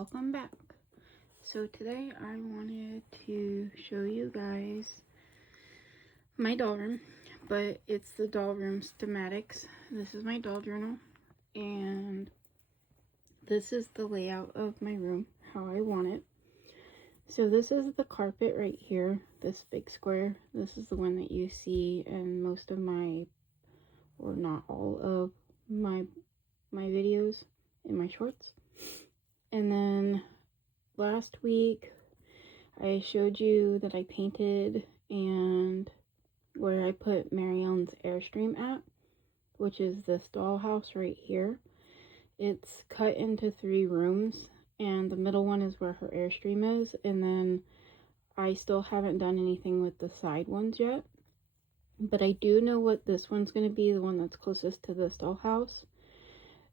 welcome back. So today I wanted to show you guys my doll room, but it's the doll room schematics. This is my doll journal, and this is the layout of my room, how I want it. So this is the carpet right here, this big square. This is the one that you see in most of my, or not all of my videos in my shorts. And then last week I showed you that I painted and where I put Marielle's Airstream at, which is this dollhouse right here. It's cut into 3 rooms, and the middle one is where her Airstream is, and then I still haven't done anything with the side ones yet, but I do know what this one's going to be, the one that's closest to this dollhouse.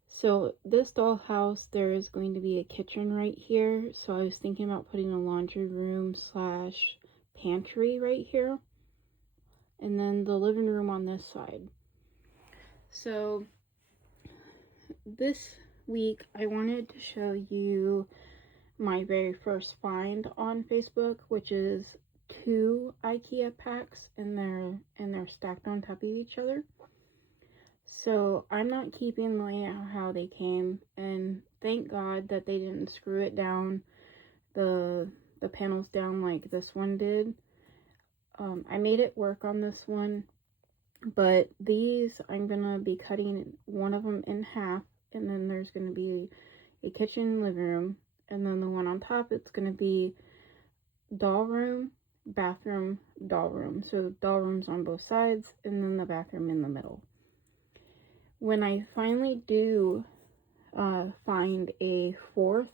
So this dollhouse, there is going to be a kitchen right here, so I was thinking about putting a laundry room slash pantry right here, and then the living room on this side. So this week I wanted to show you my very first find on Facebook, which is 2 IKEA packs, and they're stacked on top of each other. So I'm not keeping the layout how they came, and thank God that they didn't screw it down, the panels down like this one did. I made it work on this one, but these I'm gonna be cutting one of them in half, and then there's gonna be a kitchen, living room, and then the one on top, it's gonna be doll room, bathroom, doll room. So doll rooms on both sides, and then the bathroom in the middle. When I finally do find a 4th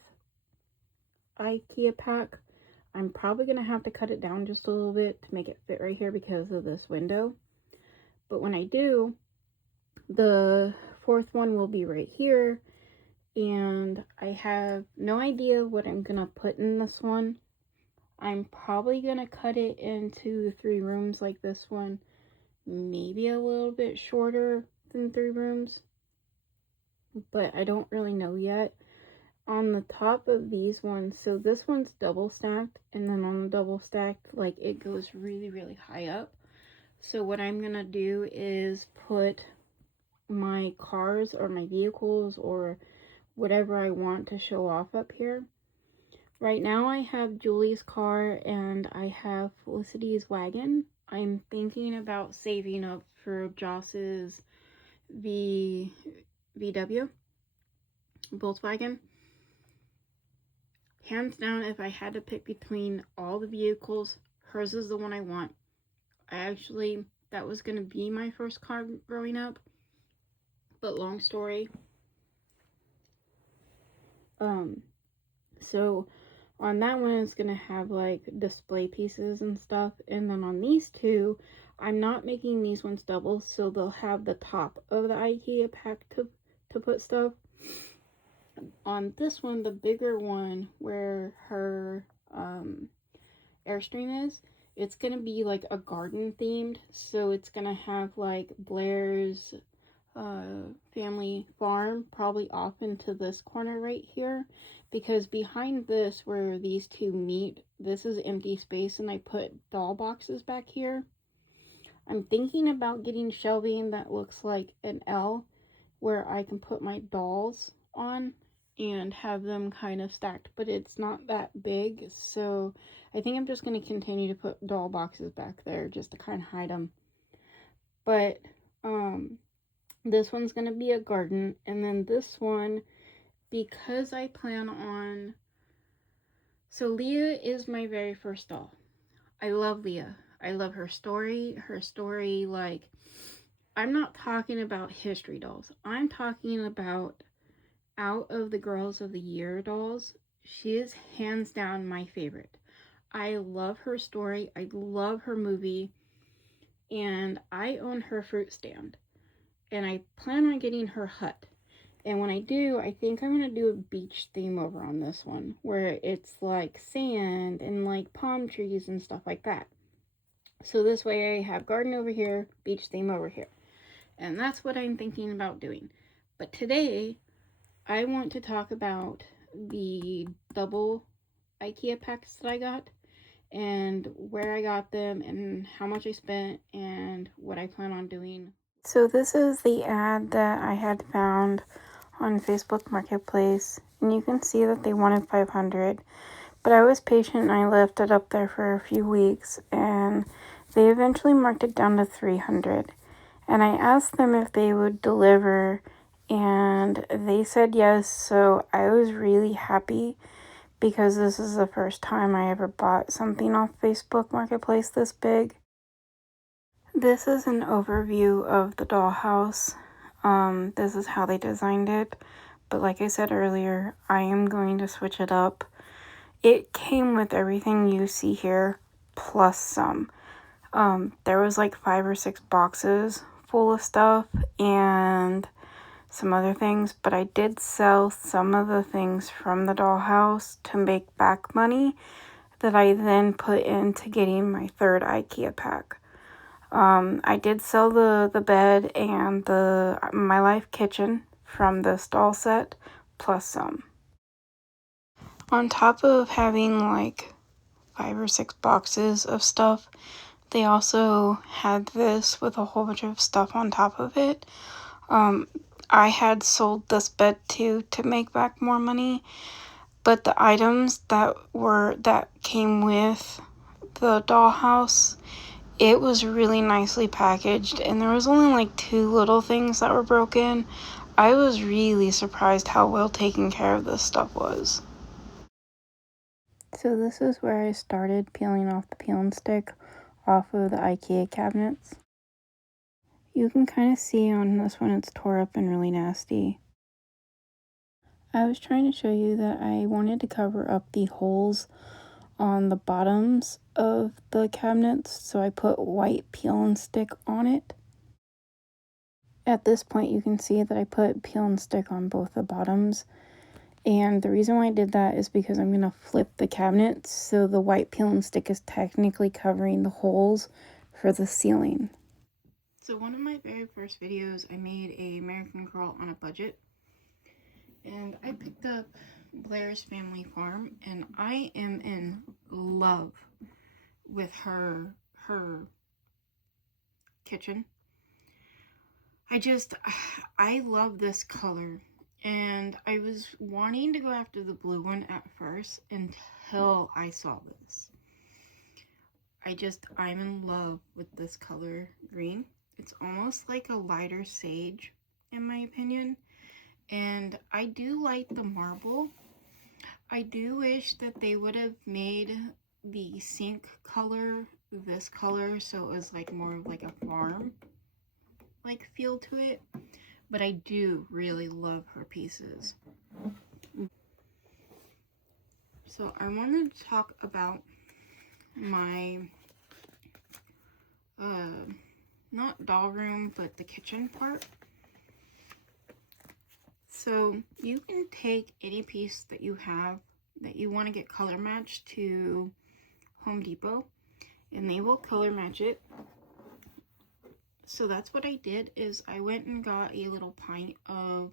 IKEA pack, I'm probably going to have to cut it down just a little bit to make it fit right here because of this window. But when I do, the 4th one will be right here, and I have no idea what I'm going to put in this one. I'm probably going to cut it into 3 rooms like this one, maybe a little bit shorter than 3 rooms, but I don't really know yet. On the top of these ones, so this one's double stacked, and then on the double stacked, like, it goes really high up. So what I'm gonna do is put my cars or my vehicles or whatever I want to show off up here. Right now I have Julie's car and I have Felicity's wagon. I'm thinking about saving up for Joss's VW Volkswagen. Hands down, if I had to pick between all the vehicles, hers is the one I want. That was going to be my first car growing up, but long story. So on that one, it's going to have like display pieces and stuff, and then on these two, I'm not making these ones double, so they'll have the top of the IKEA pack to put stuff. On this one, the bigger one where her Airstream is, it's gonna be like a garden themed, so it's gonna have like Blair's family farm probably off into this corner right here, because behind this where these two meet, this is empty space, and I put doll boxes back here. I'm thinking about getting shelving that looks like an L where I can put my dolls on and have them kind of stacked, but it's not that big, so I think I'm just going to continue to put doll boxes back there just to kind of hide them. But this one's going to be a garden, and then this one, because I plan on, so Leah is my very first doll. I love Leah. I love her story, like, I'm not talking about history dolls. I'm talking about out of the Girls of the Year dolls, she is hands down my favorite. I love her story. I love her movie. And I own her fruit stand. And I plan on getting her hut. And when I do, I think I'm going to do a beach theme over on this one, where it's like sand and like palm trees and stuff like that. So this way I have garden over here, beach theme over here. And that's what I'm thinking about doing. But today, I want to talk about the double IKEA packs that I got, and where I got them, and how much I spent, and what I plan on doing. So this is the ad that I had found on Facebook Marketplace, and you can see that they wanted 500, but I was patient and I left it up there for a few weeks, and they eventually marked it down to 300. And I asked them if they would deliver, and they said yes, so I was really happy because this is the first time I ever bought something off Facebook Marketplace this big. This is an overview of the dollhouse. This is how they designed it, but like I said earlier, I am going to switch it up. It came with everything you see here, plus some. There was like 5 or 6 boxes full of stuff and some other things, but I did sell some of the things from the dollhouse to make back money that I then put into getting my third IKEA pack. I did sell the bed and the My Life kitchen from this doll set, plus some. On top of having like 5 or 6 boxes of stuff, they also had this with a whole bunch of stuff on top of it. I had sold this bed too to make back more money, but the items that came with the dollhouse, it was really nicely packaged, and there was only like 2 little things that were broken. I was really surprised how well taken care of this stuff was. So this is where I started peeling off the peel and stick off of the IKEA cabinets. You can kind of see on this one it's tore up and really nasty. I was trying to show you that I wanted to cover up the holes on the bottoms of the cabinets, so I put white peel and stick on it. At this point you can see that I put peel and stick on both the bottoms, and the reason why I did that is because I'm going to flip the cabinets, so the white peel and stick is technically covering the holes for the ceiling. So one of my very first videos, I made a American Girl on a budget, and I picked up Blair's Family Farm, and I am in love with her kitchen. I love this color, and I was wanting to go after the blue one at first until I saw this. I'm in love with this color green. It's almost like a lighter sage in my opinion, and I do like the marble. I do wish that they would have made the sink color this color, so it was like more of like a farm like feel to it, but I do really love her pieces. So I wanted to talk about my not doll room, but the kitchen part. So you can take any piece that you have that you want to get color matched to Home Depot, and they will color match it. So that's what I did, is I went and got a little pint of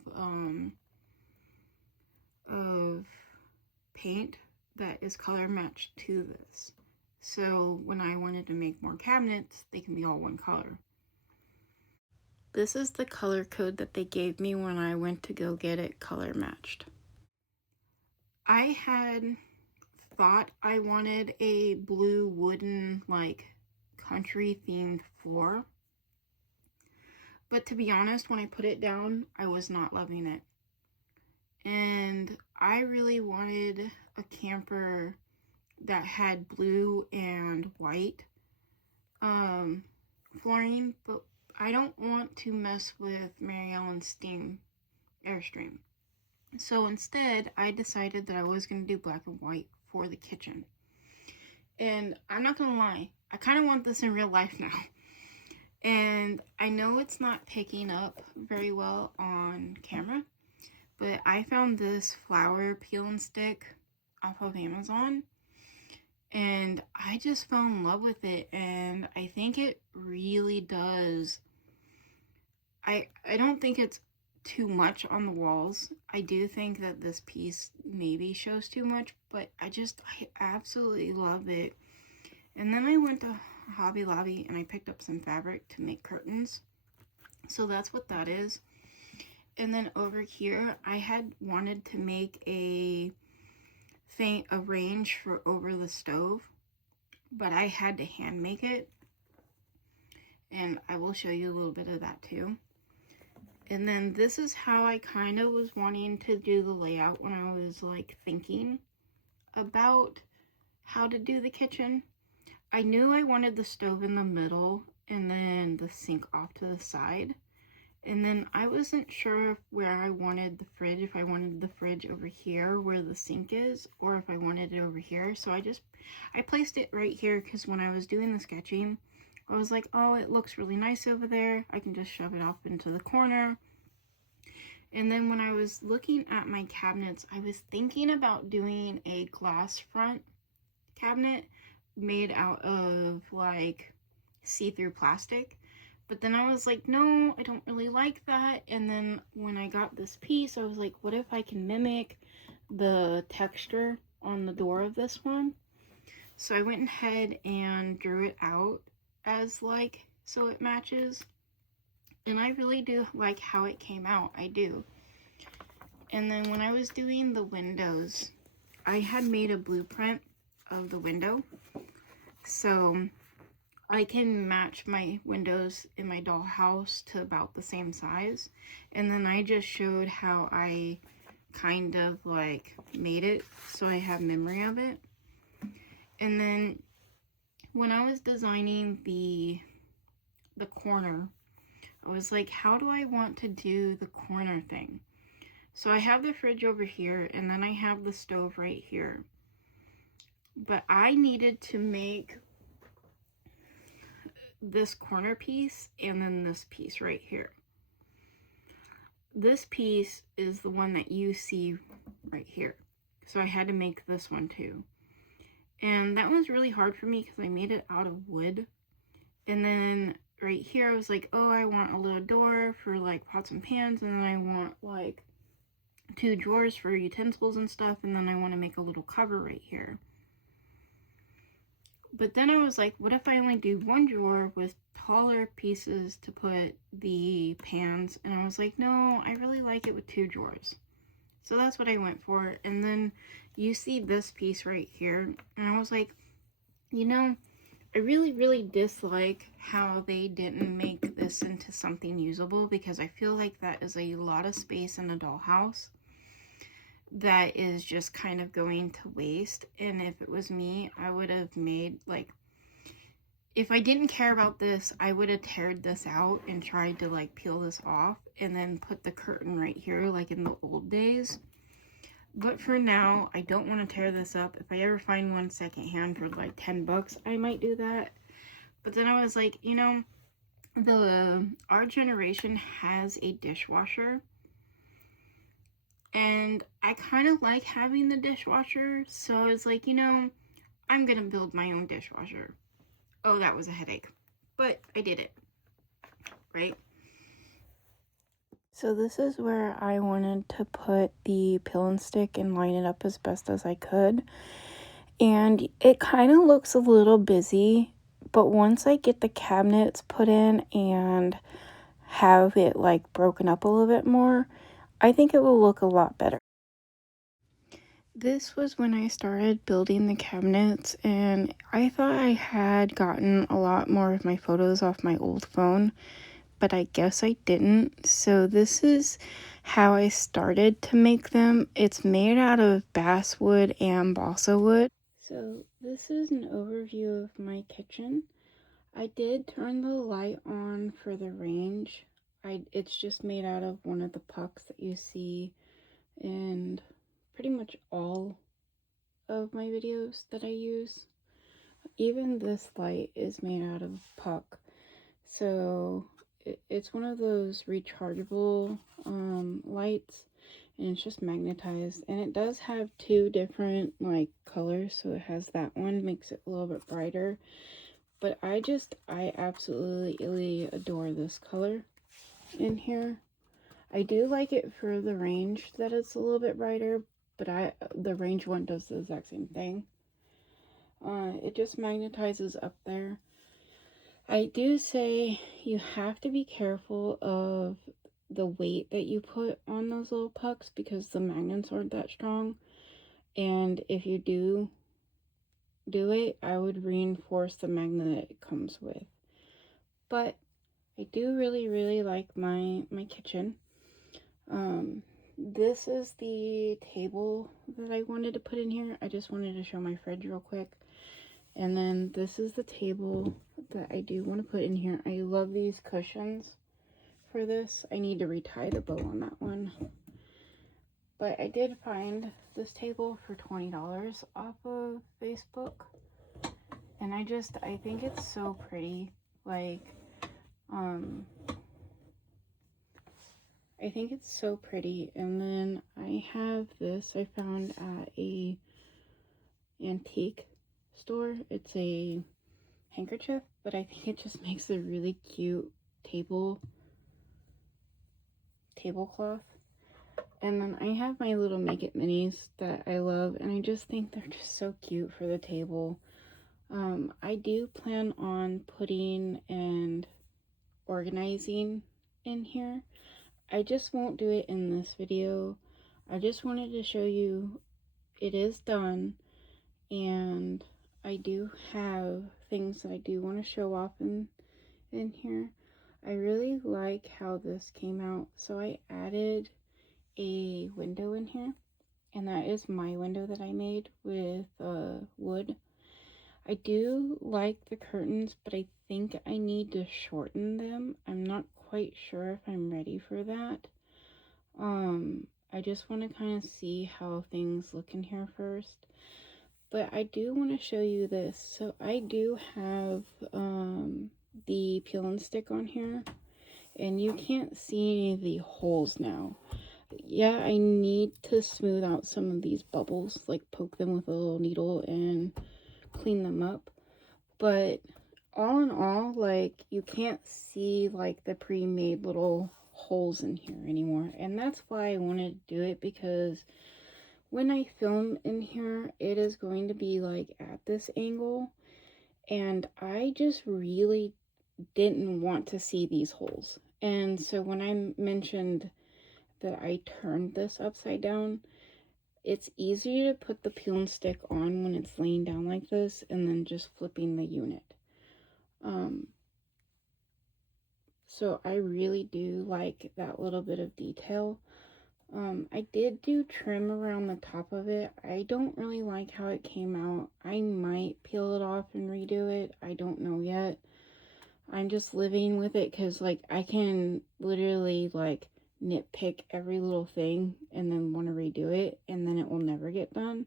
paint that is color matched to this. So when I wanted to make more cabinets, they can be all one color. This is the color code that they gave me when I went to go get it color matched. I had thought I wanted a blue wooden like country themed floor, but to be honest, when I put it down, I was not loving it. And I really wanted a camper that had blue and white flooring, but I don't want to mess with Mary Ellen's Steam Airstream. So instead, I decided that I was going to do black and white for the kitchen. And I'm not going to lie, I kind of want this in real life now. And I know it's not picking up very well on camera, but I found this flower peel and stick off of Amazon, and I just fell in love with it, and I think it really does. I don't think it's too much on the walls. I do think that this piece maybe shows too much, but I absolutely love it. And then I went to Hobby Lobby and I picked up some fabric to make curtains. So that's what that is. And then over here, I had wanted to make a range for over the stove, but I had to hand make it. And I will show you a little bit of that too. And then this is how I kind of was wanting to do the layout when I was like thinking about how to do the kitchen. I knew I wanted the stove in the middle and then the sink off to the side. And then I wasn't sure where I wanted the fridge, if I wanted the fridge over here where the sink is, or if I wanted it over here. So I placed it right here because when I was doing the sketching, I was like, oh, it looks really nice over there. I can just shove it off into the corner. And then when I was looking at my cabinets, I was thinking about doing a glass front cabinet made out of like see-through plastic. But then I was like, no, I don't really like that. And then when I got this piece, I was like, what if I can mimic the texture on the door of this one? So I went ahead and drew it out as like, so it matches. And I really do like how it came out, I do. And then when I was doing the windows, I had made a blueprint of the window. So I can match my windows in my dollhouse to about the same size. And then I just showed how I kind of like made it so I have memory of it. And then when I was designing the corner, I was like, how do I want to do the corner thing? So I have the fridge over here and then I have the stove right here. But I needed to make this corner piece and then this piece right here. This piece is the one that you see right here. So I had to make this one too. And that was really hard for me because I made it out of wood. And then right here I was like, oh, I want a little door for like pots and pans, and then I want like 2 drawers for utensils and stuff, and then I want to make a little cover right here. But then I was like, what if I only do 1 drawer with taller pieces to put the pans? And I was like, no, I really like it with 2 drawers. So that's what I went for. And then you see this piece right here. And I was like, you know, I really, really dislike how they didn't make this into something usable, because I feel like that is a lot of space in a dollhouse that is just kind of going to waste. And if it was me, I would have made like, if I didn't care about this, I would have teared this out and tried to like peel this off and then put the curtain right here like in the old days. But for now, I don't want to tear this up. If I ever find one secondhand for like 10 bucks, I might do that. But then I was like, you know, our generation has a dishwasher. And I kind of like having the dishwasher. So I was like, you know, I'm going to build my own dishwasher. Oh, that was a headache. But I did it. Right? So this is where I wanted to put the peel and stick and line it up as best as I could. And it kind of looks a little busy, but once I get the cabinets put in and have it like broken up a little bit more, I think it will look a lot better. This was when I started building the cabinets, and I thought I had gotten a lot more of my photos off my old phone, but I guess I didn't. So this is how I started to make them. It's made out of basswood and balsa wood. So this is an overview of my kitchen. I did turn the light on for the range. It's just made out of one of the pucks that you see in pretty much all of my videos that I use. Even this light is made out of puck. So it's one of those rechargeable lights, and it's just magnetized, and it does have 2 different like colors. So it has that one, makes it a little bit brighter, but I absolutely adore this color in here. I do like it for the range that it's a little bit brighter, but the range one does the exact same thing. It just magnetizes up there. I do say you have to be careful of the weight that you put on those little pucks because the magnets aren't that strong. And if you do it, I would reinforce the magnet it comes with. But I do really like my kitchen. This is the table that I wanted to put in here. I just wanted to show my fridge real quick. And then this is the table that I do want to put in here. I love these cushions for this. I need to retie the bow on that one. But I did find this table for $20 off of Facebook. And I think it's so pretty. Like, I think it's so pretty. And then I have this I found at a antique store. It's a handkerchief, but I think it just makes a really cute tablecloth. And then I have my little Make It Minis that I love, and I just think they're just so cute for the table. I do plan on putting and organizing in here. I just won't do it in this video. I just wanted to show you it is done, and I do have things that I do want to show off in here. I really like how this came out, so I added a window in here, and that is my window that I made with wood. I do like the curtains, but I think I need to shorten them. I'm not quite sure if I'm ready for that. I just want to kind of see how things look in here first. But I do want to show you this. So I do have the peel and stick on here, and you can't see any of the holes now. Yeah, I need to smooth out some of these bubbles, like poke them with a little needle and clean them up. But all in all, like, you can't see like the pre-made little holes in here anymore. And that's why I wanted to do it, because when I film in here, it is going to be like at this angle, and I just really didn't want to see these holes. And so when I mentioned that I turned this upside down, it's easy to put the peel and stick on when it's laying down like this, and then just flipping the unit. So I really do like that little bit of detail. I did do trim around the top of it. I don't really like how it came out. I might peel it off and redo it. I don't know yet. I'm just living with it, because like I can literally like nitpick every little thing and then want to redo it, and then it will never get done.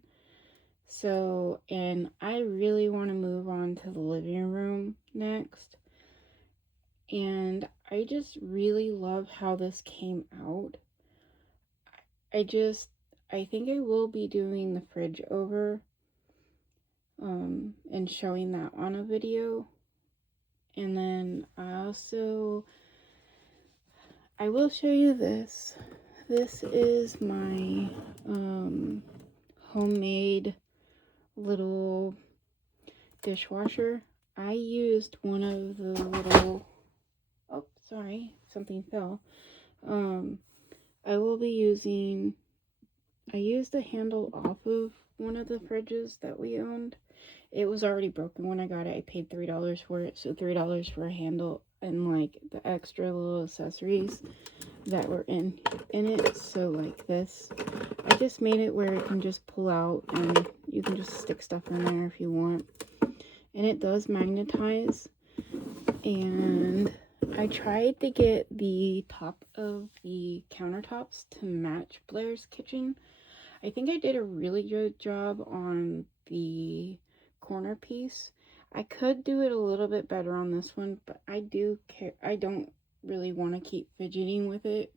So, and I really want to move on to the living room next. And I just really love how this came out. I think I will be doing the fridge over and showing that on a video. And then I will show you this. This is my homemade little dishwasher. I used one of the little, oh sorry, something fell. I used the handle off of one of the fridges that we owned. It was already broken when I got it. I paid $3 for it, so $3 for a handle and like the extra little accessories that were in it. So like this, I just made it where it can just pull out, and you can just stick stuff in there if you want. And it does magnetize. And I tried to get the top of the countertops to match Blair's kitchen. I think I did a really good job on the corner piece. I could do it a little bit better on this one, but I don't really want to keep fidgeting with it.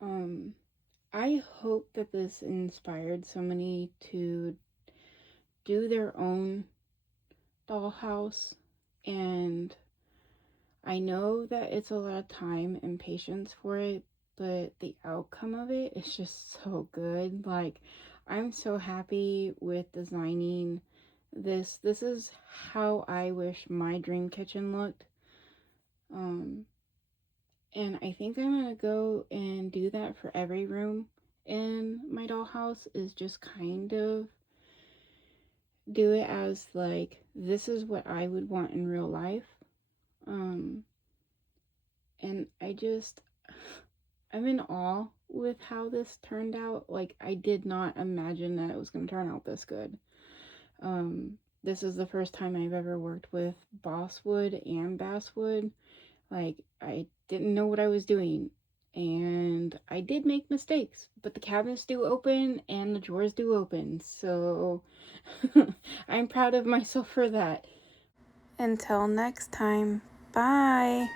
I hope that this inspired somebody to do their own dollhouse, and I know that it's a lot of time and patience for it, but the outcome of it is just so good. Like, I'm so happy with designing this. This is how I wish my dream kitchen looked. Um, and I think I'm gonna go and do that for every room in my dollhouse, is just kind of do it as like, this is what I would want in real life. Um, and I'm in awe with how this turned out. Like, I did not imagine that it was going to turn out this good. This is the first time I've ever worked with basswood and basswood. Like, I didn't know what I was doing. And I did make mistakes, but the cabinets do open and the drawers do open. So I'm proud of myself for that. Until next time, bye.